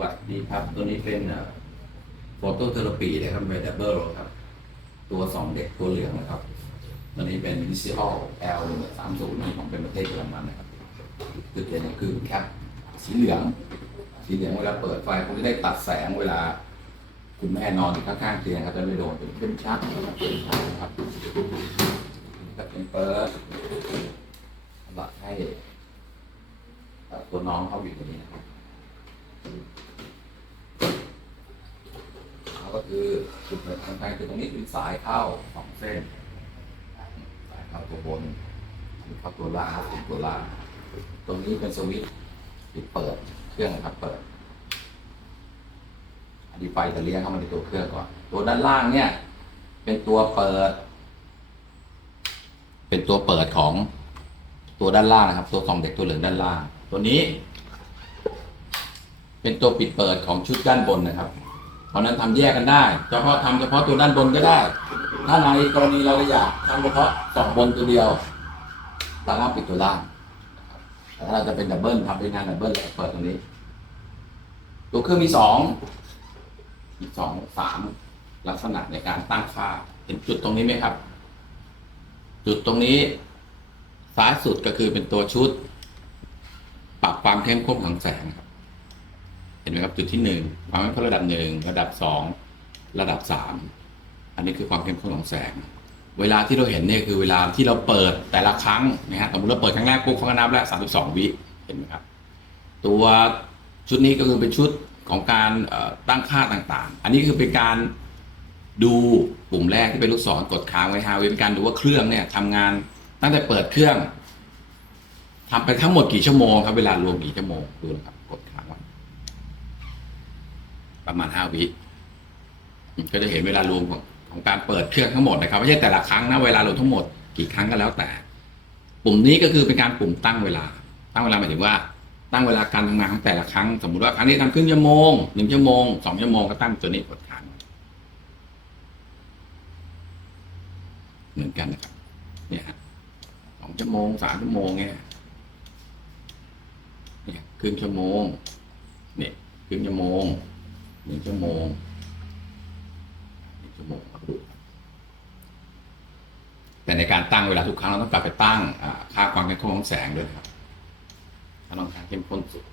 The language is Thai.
วัสดีครับ ตัวนี้เป็นโฟโตเทอราปีนะครับเป็นดับเบิลครับ ตัวสองเด็กตัวเหลืองนะครับ ตัวนี้เป็นวิซิออล L สามศูนย์นี่ของเป็นประเทศเยอรมันนะครับจุดเด่นคือแคปสีเหลือง สีเหลืองเวลาเปิดไฟผมจะได้ตัดแสงเวลา คุณแม่นอนอยู่ข้างๆเตียงครับจะไม่โดนเป็นชักนะครับเป็นชักนะครับก็เป็นเปิดสำหรับให้ตัวน้องเขาอยู่ตรงนี้นะครับ เขาก็คือจุดเปิดทงคือตรงนี้เป็นสายเข้าสองเส้นสายเข้าตัวบนเข้าตัวล่างเข้าตัวล่าง ตรงนี้เป็นสวิตช์ปิดเปิดเครื่องนะครับเปิดอันนี้ไฟจะเลี้ยงเข้ามาในตัวเครื่องก่อน ตัวด้านล่างเนี่ย เป็นตัวเปิด เป็นตัวเปิดของตัวด้านล่างนะครับ ตัวสองเด็กตัวเหลืองด้านล่าง ตัวนี้ เป็นตัวปิดเปิดของชุดด้านบนนะครับ เพราะนั้นทำแยกกันได้เฉพาะทำเฉพาะตัวด้านบนก็ได้ ถ้าในกรณีเราอยากทำเฉพาะสองบนตัวเดียวเราก็ปิดตัวล่างแต่ถ้าเราจะเป็นดับเบิลทำเป็นงานดับเบิลเราเปิดตรงนี้ ตัวเครื่องมีสองมีสองสามลักษณะในการตั้งค่า เห็นจุดตรงนี้ไหมครับ จุดตรงนี้ซ้ายสุดก็คือเป็นตัวชุด ปรับความเข้มข้นของแสงครับ เห็นไหมครับจุดที่หนึ่งความเข้มข้นระดับหนึ่งระดับสองระดับสามอันนี้คือความเข้มข้นของแสง เวลาที่เราเห็นเนี่ยคือเวลาที่เราเปิดแต่ละครั้งนะฮะสมมติเราเปิดครั้งแรกปุ๊บเขาก็นับแล้วสามสิบสองวิเห็นไหมครับ ตัวชุดนี้ก็คือเป็นชุดของการตั้งค่าต่างๆ อันนี้คือเป็นการดูปุ่มแรกที่เป็นลูกศรกดค้างไว้ฮาวิเป็นการดูว่าเครื่องเนี่ยทำงานตั้งแต่เปิดเครื่องทำไปทั้งหมดกี่ชั่วโมงครับเวลารวมกี่ชั่วโมงดูนะครับกดค ประมาณห้าวิก็จะเห็นเวลารวมของของการเปิดเครื่องทั้งหมดนะครับไม่ใช่แต่ละครั้งนะเวลารวมทั้งหมดกี่ครั้งก็แล้วแต่ ปุ่มนี้ก็คือเป็นการปุ่มตั้งเวลา ตั้งเวลาหมายถึงว่า ตั้งเวลาการทำงานของแต่ละครั้ง สมมติว่าครั้งนี้ทำครึ่งชั่วโมงหนึ่งชั่วโมงสองชั่วโมงก็ตั้งตัวนี้กดค้งเหมือนกันนะครับเนี่ยสองชั่วโมงสามชั่วโมงเนี่ยเนี่ยครึ่งชั่วโมงเนี่ยครึ่งชั่วโมง หนึ่งชั่วโมงหนึ่งชั่วโมงครับแต่ในการตั้งเวลาทุกครั้งเราต้องกลับไปตั้งค่าความเข้มข้นของแสงด้วยนะครับถ้าต้องการเข้มข้นสุด